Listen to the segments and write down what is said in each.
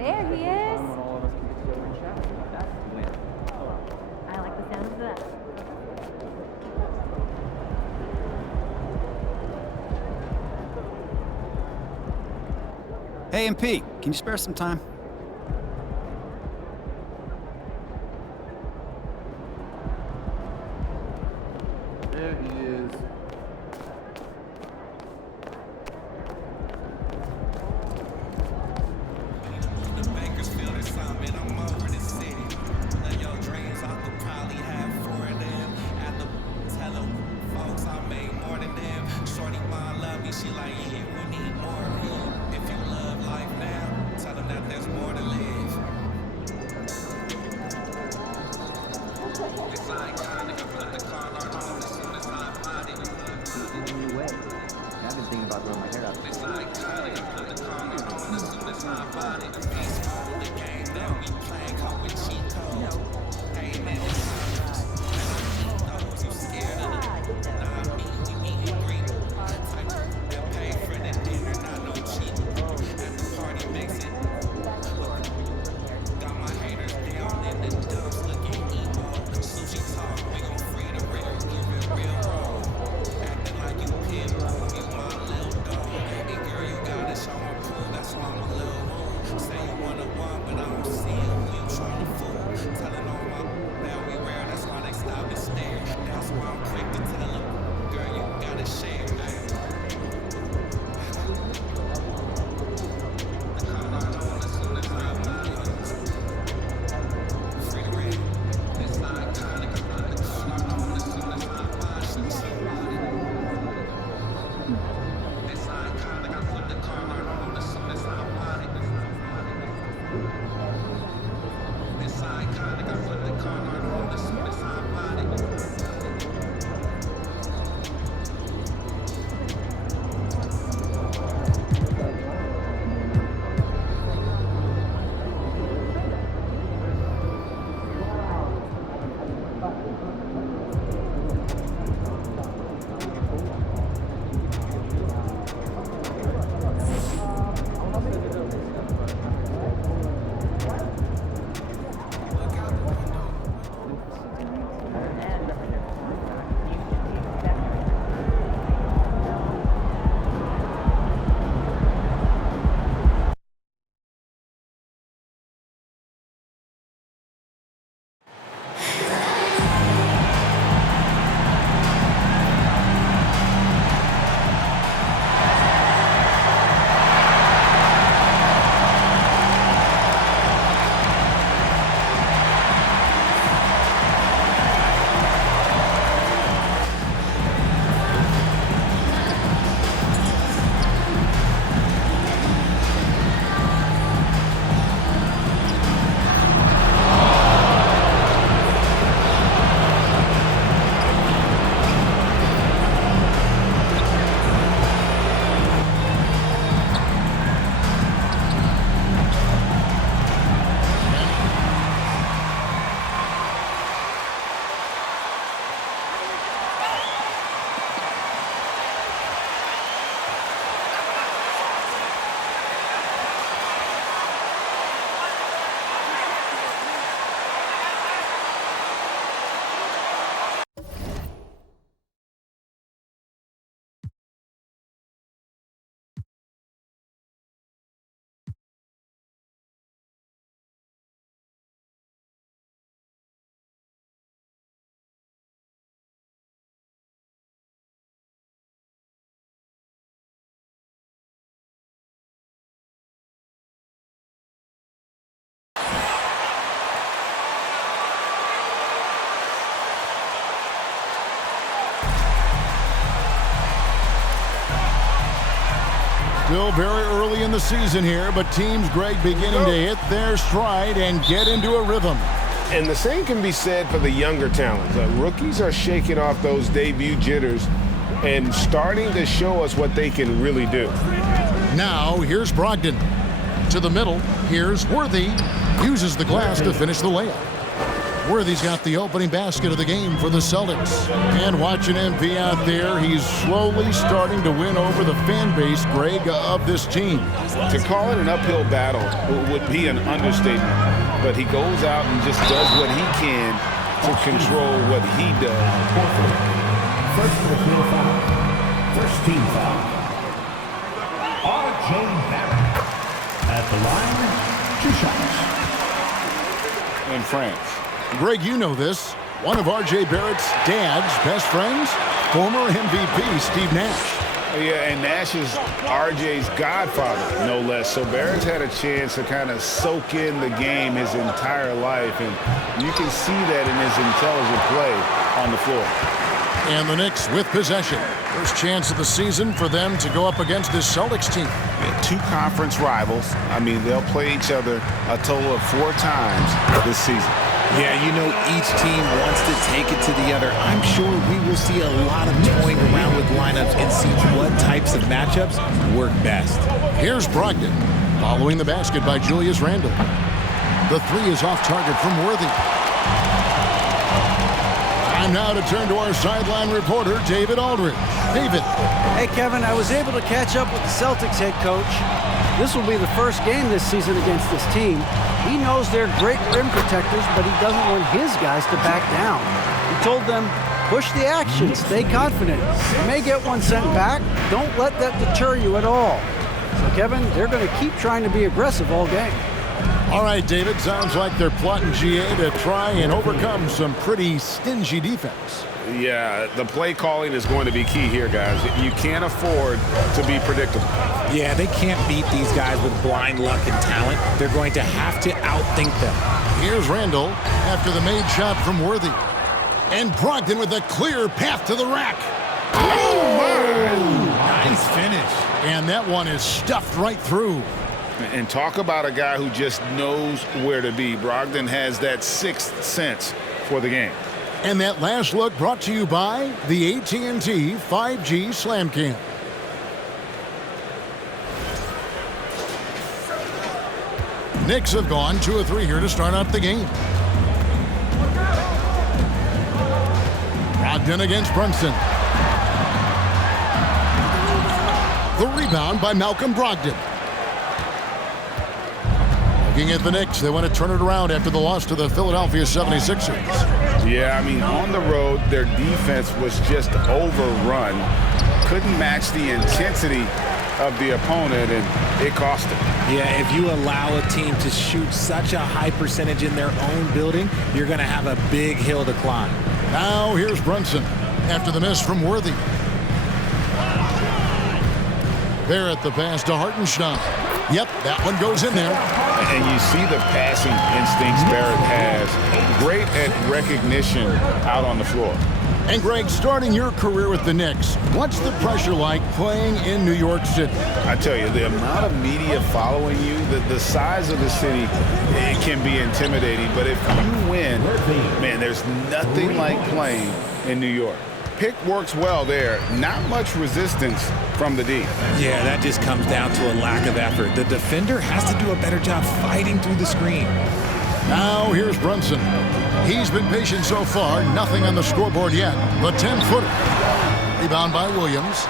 There he is. When all of us can get together and chat about that win. I like the sound of that. Hey, MP, can you spare some time? There he is. The bankers feel this something, I'm over the city. Let your dreams, I could probably have 4 of them. At the tell them, folks, I made more than them. Shorty mom love me, she like, yeah, we need more of you. If you love life now, tell them that there's more to live. It's iconic, I put the collar on as soon as I bought it. In a new way. I've been thinking about growing my hair out. It's iconic, I put the collar on as soon as I bought it. Peace mode, the game that we playing, come with cheat codes. Hey man, it's sunrise. And I need those, you scared of it? Nah, me, we meet and greet. That pay for the dinner, not no cheat. At the party makes it. Got my haters down in the dumps, looking emo. Sushi talk, we gon' free the real, give it real raw. Acting like you pit bull, you my little dog. Baby girl, you gotta show my proof, that's why I'm a little wrong. Say you wanna walk, but I don't see you, you tryna fool. Telling all my that we rare, that's why they stop and stare. That's why I'm quick to tell them, girl, you gotta share, man. The collar on as soon as I buy it. Free the red, it's iconic. I put the collar on as soon as I buy it. It's iconic. I put the collar on as soon as I buy it. It's iconic. I put the collar on as soon as I buy it. Still very early in the season here, but teams, Greg, beginning to hit their stride and get into a rhythm. And the same can be said for the younger talents. Rookies are shaking off those debut jitters and starting to show us what they can really do. Now, here's Brogdon. To the middle, here's Worthy. Uses the glass to finish the layup. Worthy's got the opening basket of the game for the Celtics. And watching MP out there, he's slowly starting to win over the fan base, Greg, of this team. To call it an uphill battle would be an understatement. But he goes out and just does what he can to control what he does. First personal foul. First team foul. R.J. Barrett. At the line, 2 shots. In France. Greg, you know this. One of R.J. Barrett's dad's best friends, former MVP Steve Nash. Yeah, and Nash is R.J.'s godfather, no less. So Barrett's had a chance to kind of soak in the game his entire life, and you can see that in his intelligent play on the floor. And the Knicks with possession. First chance of the season for them to go up against this Celtics team. Yeah, 2 conference rivals. I mean, they'll play each other a total of 4 times this season. Yeah, you know, each team wants to take it to the other. I'm sure we will see a lot of toying around with lineups and see what types of matchups work best. Here's Brogdon, following the basket by Julius Randle. The 3 is off target from Worthy. Time now to turn to our sideline reporter, David Aldridge. David. Hey, Kevin, I was able to catch up with the Celtics head coach. This will be the first game this season against this team. He knows they're great rim protectors, but he doesn't want his guys to back down. He told them, push the action, stay confident. You may get one sent back. Don't let that deter you at all. So, Kevin, they're going to keep trying to be aggressive all game. All right, David, sounds like they're plotting GA to try and overcome some pretty stingy defense. Yeah, the play calling is going to be key here, guys. You can't afford to be predictable. Yeah, they can't beat these guys with blind luck and talent. They're going to have to outthink them. Here's Randle after the made shot from Worthy. And Brogdon with a clear path to the rack. Oh, my! Nice finish. And that one is stuffed right through. And talk about a guy who just knows where to be. Brogdon has that 6th sense for the game. And that last look brought to you by the AT&T 5G Slam Cam. Knicks have gone 2 of 3 here to start out the game. Brogdon against Brunson. The rebound by Malcolm Brogdon. Looking at the Knicks, they want to turn it around after the loss to the Philadelphia 76ers. Yeah, I mean, on the road, their defense was just overrun. Couldn't match the intensity of the opponent, and it cost them. Yeah, if you allow a team to shoot such a high percentage in their own building, you're going to have a big hill to climb. Now here's Brunson after the miss from Worthy. Barrett the pass to Hartenstein. Yep, that one goes in there. And you see the passing instincts Barrett has. Great at recognition out on the floor. And Greg, starting your career with the Knicks, what's the pressure like playing in New York City? I tell you, the amount of media following you, the size of the city, it can be intimidating. But if you win, man, there's nothing like playing in New York. Pick works well there. Not much resistance from the D. Yeah, that just comes down to a lack of effort. The defender has to do a better job fighting through the screen. Now here's Brunson. He's been patient so far. Nothing on the scoreboard yet. The 10-footer. Rebound by Williams.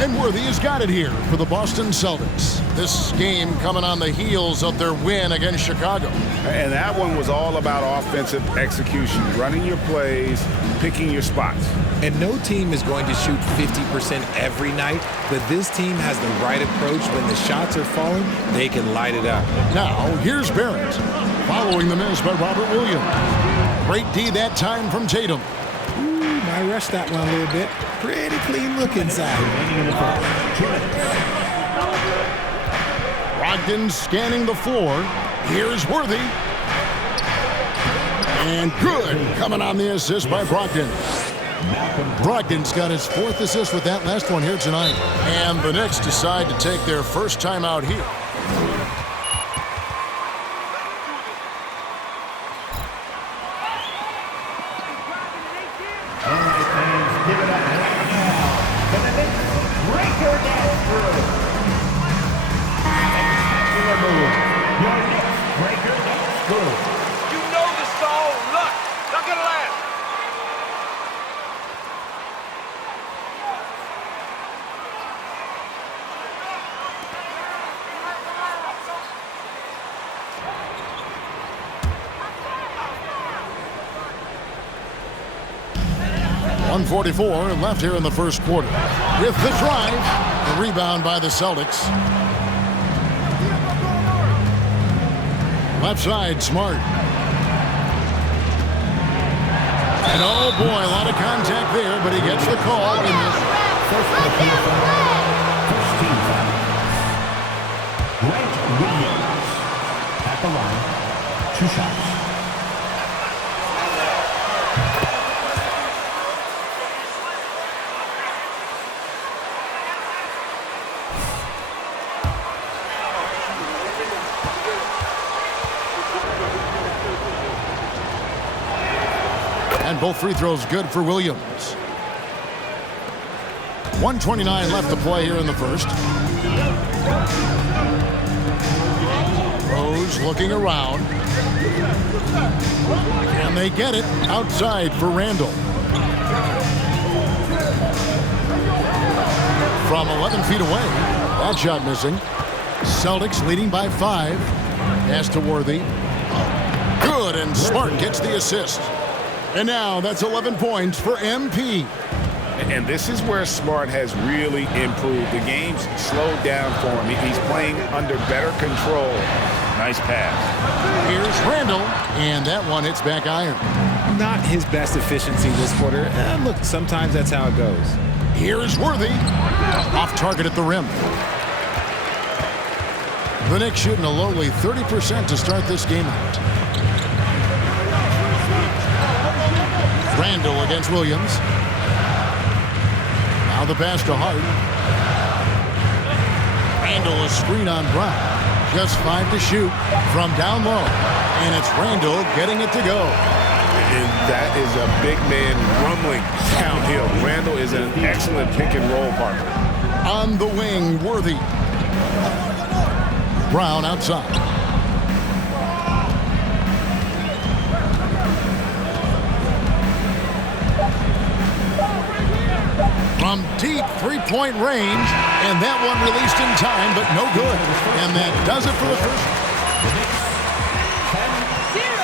And Worthy has got it here for the Boston Celtics. This game coming on the heels of their win against Chicago. And that one was all about offensive execution, running your plays, picking your spots. And no team is going to shoot 50% every night, but this team has the right approach. When the shots are falling, they can light it up. Now, here's Barrett, following the miss by Robert Williams. Great D that time from Tatum. I rushed that one a little bit. Pretty clean look inside. Brogdon scanning the floor. Here's Worthy. And good coming on the assist by Brogdon. Brogdon's got his 4th assist with that last one here tonight. And the Knicks decide to take their first time out here. gonna last. .144 left here in the first quarter. With the drive, the rebound by the Celtics. Left side, Smart. And oh boy, a lot of contact there, but he gets the call in this. First team foul. Grant Williams at the line. 2 shots. And both free throws good for Williams. 1:29 left to play here in the first. Rose looking around. And they get it outside for Randall. From 11 feet away. That shot missing. Celtics leading by 5. Pass to Worthy. Good, and Smart gets the assist. And now that's 11 points for MP. And this is where Smart has really improved. The game's slowed down for him. He's playing under better control. Nice pass. Here's Randall, and that one hits back iron. Not his best efficiency this quarter. Look, sometimes that's how it goes. Here's Worthy. Off target at the rim. The Knicks shooting a lowly 30% to start this game out. Randall against Williams. Now the pass to Hart. Randall a screen on Brown. Just 5 to shoot from down low. And it's Randall getting it to go. And that is a big man rumbling downhill. Randall is an excellent pick and roll partner. On the wing, Worthy. Brown outside. From deep three-point range, and that one released in time, but no good. And that does it for the first.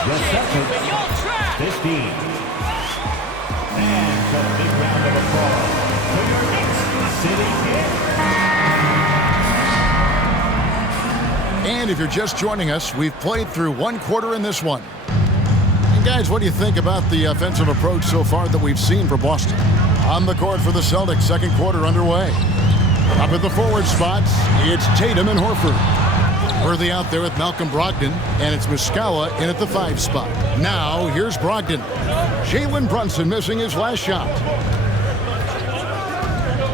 The Celtics, 15. And a big round of applause for your Knicks sitting here. And if you're just joining us, we've played through 1 quarter in this one. And guys, what do you think about the offensive approach so far that we've seen for Boston? On the court for the Celtics, second quarter underway. Up at the forward spots, it's Tatum and Horford. Worthy out there with Malcolm Brogdon, and it's Muscala in at the 5 spot. Now, here's Brogdon. Jalen Brunson missing his last shot.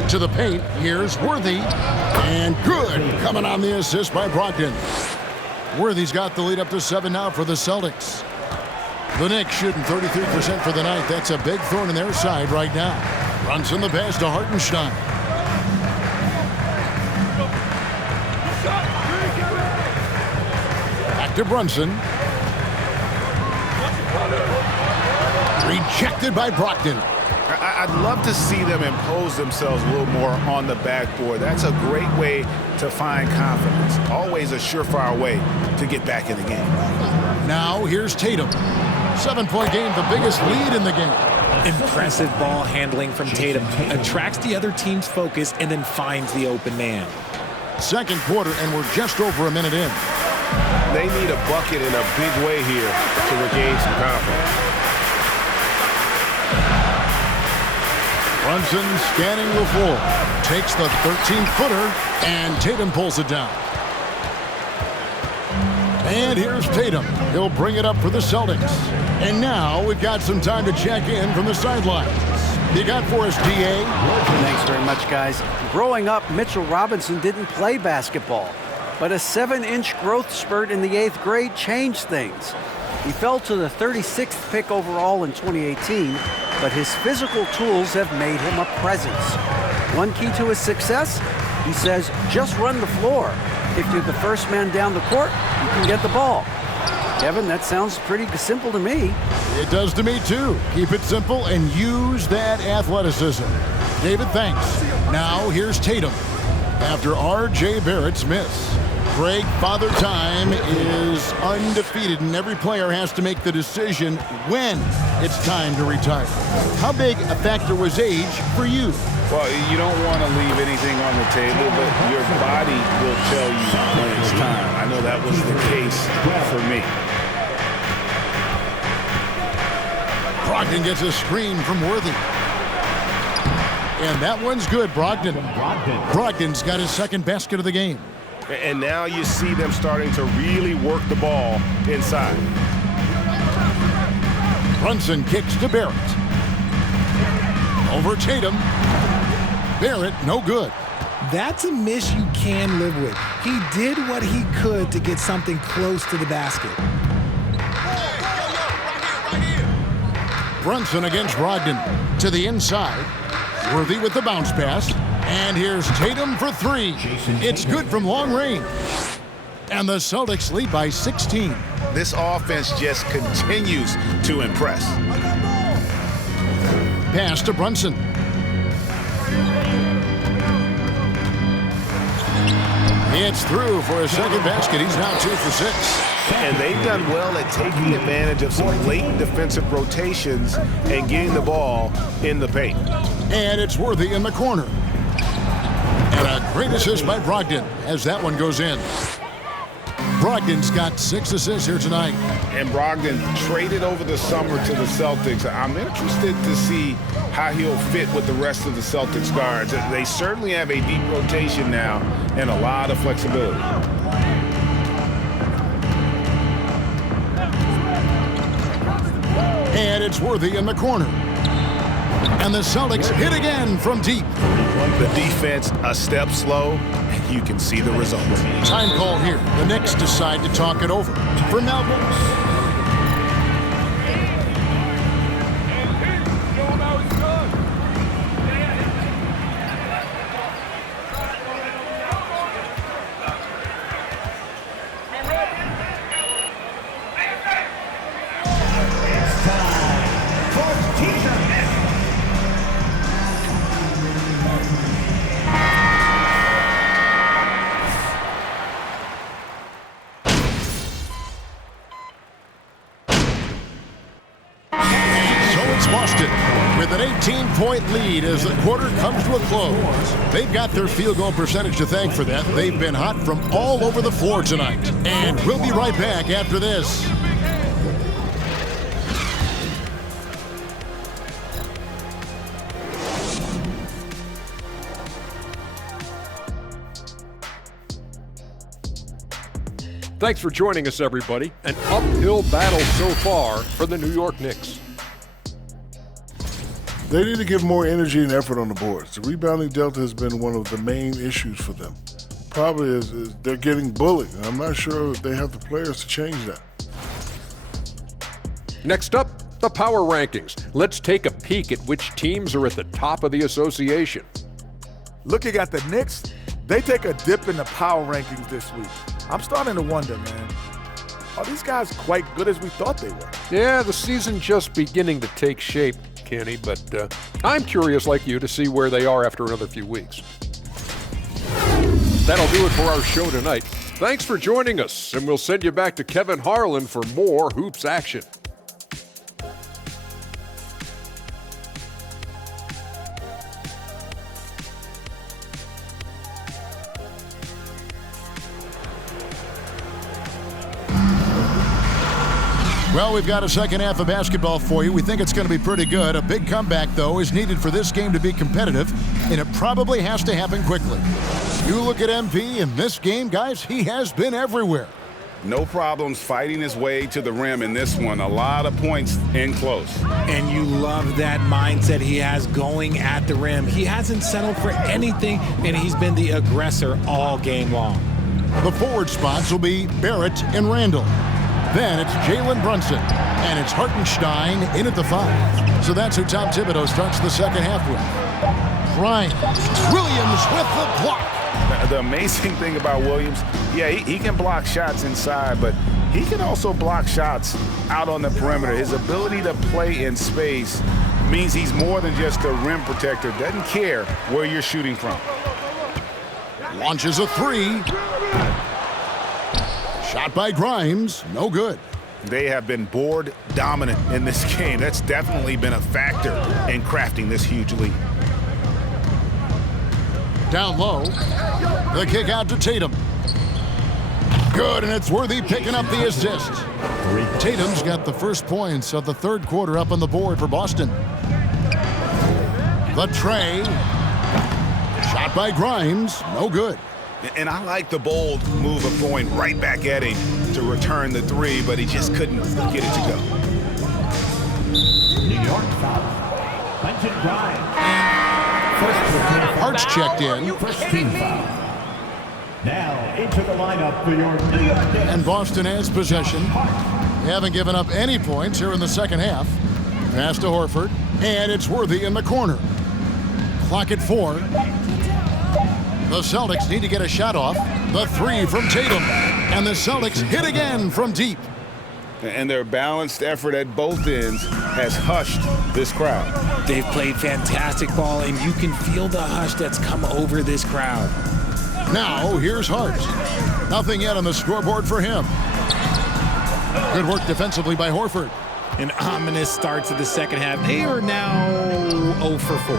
To the paint, here's Worthy. And good, coming on the assist by Brogdon. Worthy's got the lead up to 7 now for the Celtics. The Knicks shooting 33% for the night. That's a big thorn in their side right now. Brunson the pass to Hartenstein. Back to Brunson. Rejected by Brogdon. I'd love to see them impose themselves a little more on the backboard. That's a great way to find confidence. Always a surefire way to get back in the game. Now here's Tatum. 7-point game, the biggest lead in the game. Impressive ball handling from Tatum. Attracts the other team's focus and then finds the open man. Second quarter, and we're just over a minute in. They need a bucket in a big way here to regain some confidence. Brunson scanning the floor. Takes the 13-footer, and Tatum pulls it down. And here's Tatum. He'll bring it up for the Celtics. And now we've got some time to check in from the sidelines. You got for us, D.A.? Thanks very much, guys. Growing up, Mitchell Robinson didn't play basketball, but a 7-inch growth spurt in the 8th grade changed things. He fell to the 36th pick overall in 2018, but his physical tools have made him a presence. One key to his success, he says, just run the floor. If you're the first man down the court, you can get the ball. Kevin, that sounds pretty simple to me. It does to me, too. Keep it simple and use that athleticism. David, thanks. Now, here's Tatum. After R.J. Barrett's miss. Greg, Father Time is undefeated, and every player has to make the decision when it's time to retire. How big a factor was age for you? Well, you don't want to leave anything on the table, but your body will tell you when it's time. I know that was the case for me. Brogdon gets a screen from Worthy. And that one's good, Brogdon. Brogdon's got his second basket of the game. And now you see them starting to really work the ball inside. Brunson kicks to Barrett. Over Tatum. Barrett, no good. That's a miss you can live with. He did what he could to get something close to the basket. Brunson against Brogdon to the inside. Worthy with the bounce pass. And here's Tatum for three. It's good from long range. And the Celtics lead by 16. This offense just continues to impress. Pass to Brunson. It's through for a second basket. He's now 2 for 6. And they've done well at taking advantage of some late defensive rotations and getting the ball in the paint. And it's Worthy in the corner. And a great assist by Brogdon as that one goes in. Brogdon's got 6 assists here tonight. And Brogdon traded over the summer to the Celtics. I'm interested to see how he'll fit with the rest of the Celtics guards. They certainly have a deep rotation now and a lot of flexibility. And it's Worthy in the corner. And the Celtics hit again from deep. The defense a step slow, and you can see the result. Time call here. The Knicks decide to talk it over. For Melvin. With an 18-point lead as the quarter comes to a close. They've got their field goal percentage to thank for that. They've been hot from all over the floor tonight. And we'll be right back after this. Thanks for joining us, everybody. An uphill battle so far for the New York Knicks. They need to give more energy and effort on the boards. The rebounding delta has been one of the main issues for them. Probably is they're getting bullied, and I'm not sure if they have the players to change that. Next up, the power rankings. Let's take a peek at which teams are at the top of the association. Looking at the Knicks, they take a dip in the power rankings this week. I'm starting to wonder, man, are these guys quite good as we thought they were? Yeah, the season just beginning to take shape, Kenny, but I'm curious like you to see where they are after another few weeks. That'll do it for our show tonight. Thanks for joining us, and we'll send you back to Kevin Harlan for more Hoops action. Well, we've got a second half of basketball for you. We think it's going to be pretty good. A big comeback, though, is needed for this game to be competitive, and it probably has to happen quickly. You look at MP in this game, guys, he has been everywhere. No problems fighting his way to the rim in this one. A lot of points in close. And you love that mindset he has going at the rim. He hasn't settled for anything, and he's been the aggressor all game long. The forward spots will be Barrett and Randall. Then it's Jalen Brunson, and it's Hartenstein in at the 5. So that's who Tom Thibodeau starts the second half with. Bryant. Williams with the block. The amazing thing about Williams, yeah, he can block shots inside, but he can also block shots out on the perimeter. His ability to play in space means he's more than just a rim protector. Doesn't care where you're shooting from. Launches a three. Shot by Grimes, no good. They have been board dominant in this game. That's definitely been a factor in crafting this huge lead. Down low, the kick out to Tatum. Good, and it's Worthy picking up the assist. Tatum's got the first points of the third quarter up on the board for Boston. The tray. Shot by Grimes, no good. And I like the bold move of going right back at him to return the three, but he just couldn't get it to go. New York foul. Quentin Grimes. Hart's checked in. First team foul. Now into the lineup for your New York Knicks. And Boston has possession. They haven't given up any points here in the second half. Pass to Horford, and it's Worthy in the corner. Clock at 4. The Celtics need to get a shot off. The three from Tatum, and the Celtics hit again from deep. And their balanced effort at both ends has hushed this crowd. They've played fantastic ball, and you can feel the hush that's come over this crowd. Now, here's Hart. Nothing yet on the scoreboard for him. Good work defensively by Horford. An ominous start to the second half. They are now 0 for 4.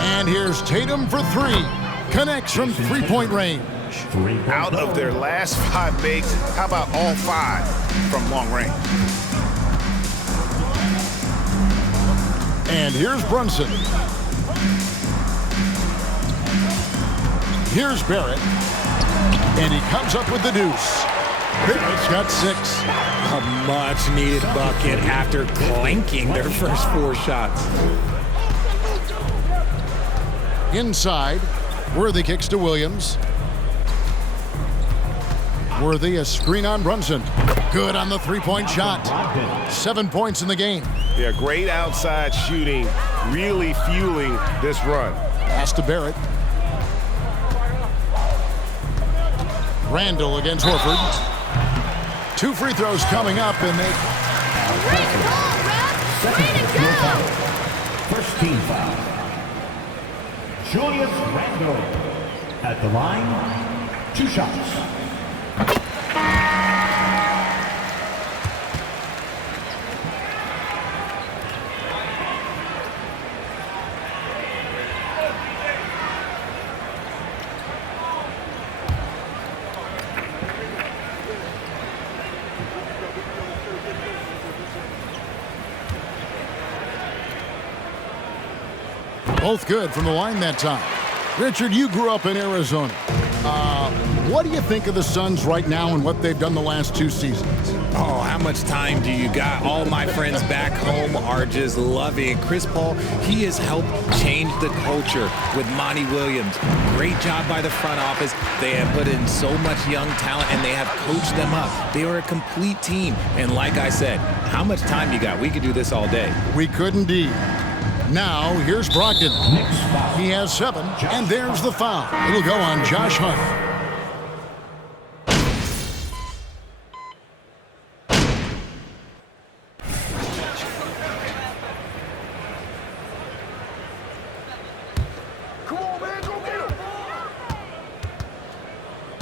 And here's Tatum for 3. Connects from three-point range. Out of their last 5 makes, how about all 5 from long range? And here's Brunson. Here's Barrett. And he comes up with the deuce. Barrett's got 6. A much-needed bucket after clanking their first 4 shots. Inside, Worthy kicks to Williams. Worthy, a screen on Brunson. Good on the three-point shot. 7 points in the game. Yeah, great outside shooting, really fueling this run. Pass to Barrett. Randall against Horford. 2 free throws coming up, and they... First team foul. Julius Randle at the line. 2 shots. Both good from the line that time. Richard, you grew up in Arizona. What do you think of the Suns right now and what they've done the last 2 seasons? Oh, how much time do you got? All my friends back home are just loving Chris Paul. He has helped change the culture with Monty Williams. Great job by the front office. They have put in so much young talent, and they have coached them up. They are a complete team. And like I said, how much time you got? We could do this all day. We could indeed. Now, here's Brogdon. He has 7, and there's the foul. It'll go on Josh Hart.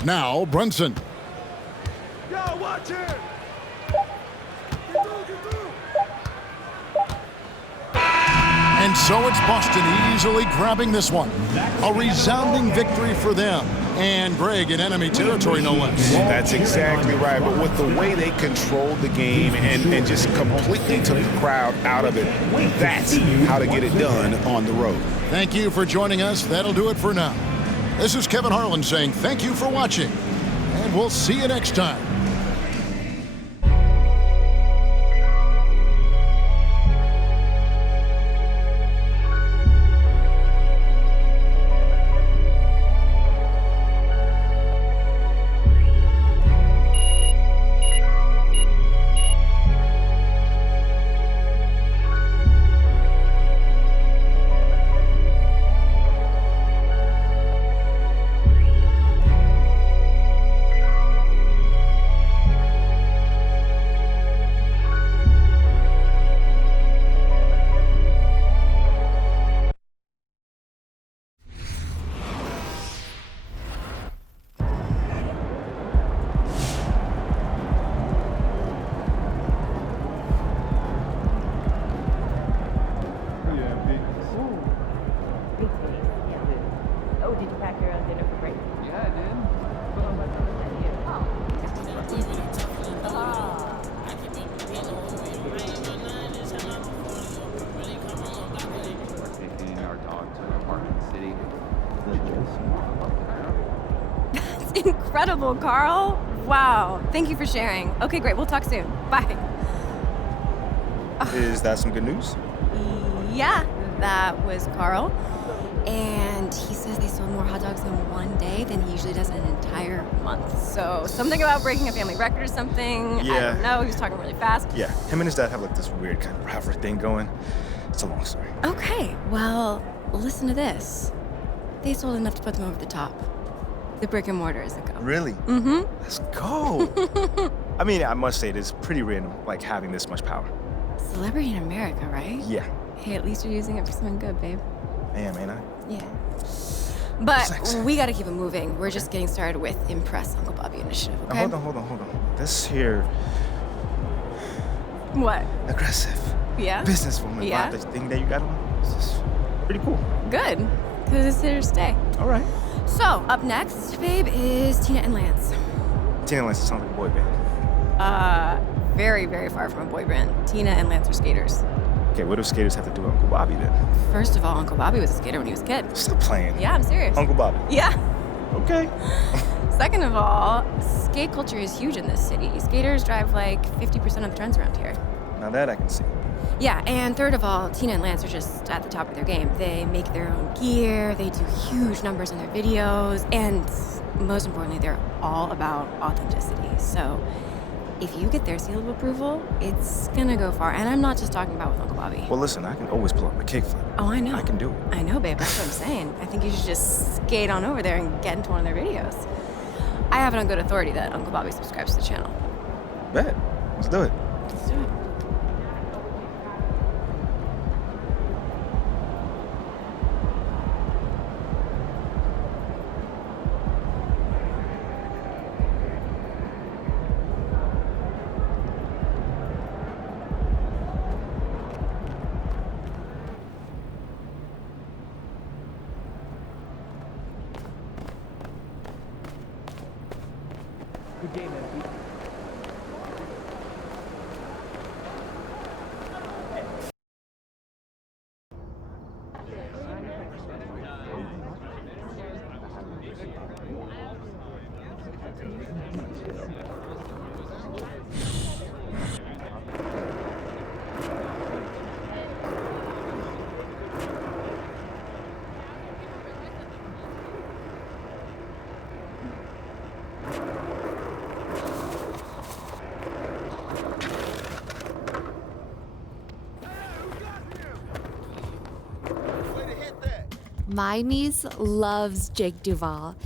Now, Brunson. Yo, watch it! And so it's Boston easily grabbing this one. A resounding victory for them. And Greg in enemy territory, no less. That's exactly right. But with the way they controlled the game and just completely took the crowd out of it, that's how to get it done on the road. Thank you for joining us. That'll do it for now. This is Kevin Harlan saying thank you for watching. And we'll see you next time. Incredible, Carl. Wow. Thank you for sharing. Okay, great. We'll talk soon. Bye. Is that some good news? Yeah, that was Carl. And he says they sold more hot dogs in one day than he usually does in an entire month. So something about breaking a family record or something. I Yeah. don't know. He was talking really fast. Yeah, him and his dad have like this weird kind of rivalry thing going. It's a long story. Okay, well, listen to this. They sold enough to put them over the top. The brick and mortar is a go. Really? Mm-hmm. Let's go. I mean, I must say it is pretty random, like having this much power. Celebrity in America, right? Yeah. Hey, at least you're using it for something good, babe. I am, ain't I? Yeah. But we gotta keep it moving. We're just getting started with Impress Uncle Bobby initiative, okay? Now, hold on. This here What? aggressive Yeah? businesswoman Yeah? vibe, the thing that you got on, this is pretty cool. Good, because it's here to stay. All right. So, up next, babe, is Tina and Lance. Tina Lance sounds like a boy band. Very, very far from a boy band. Tina and Lance are skaters. Okay, what do skaters have to do with Uncle Bobby then? First of all, Uncle Bobby was a skater when he was a kid. Stop playing. Yeah, I'm serious. Uncle Bobby. Yeah. Okay. Second of all, skate culture is huge in this city. Skaters drive like 50% of the trends around here. Now that I can see. Yeah, and third of all, Tina and Lance are just at the top of their game. They make their own gear, they do huge numbers on their videos, and most importantly, they're all about authenticity. So if you get their seal of approval, it's gonna go far. And I'm not just talking about with Uncle Bobby. Well, listen, I can always pull up a kickflip. Oh, I know. I can do it. I know, babe. That's what I'm saying. I think you should just skate on over there and get into one of their videos. I have it on good authority that Uncle Bobby subscribes to the channel. Bet. Let's do it. Let's do it. Good game, MP. My niece loves Jake Duvall.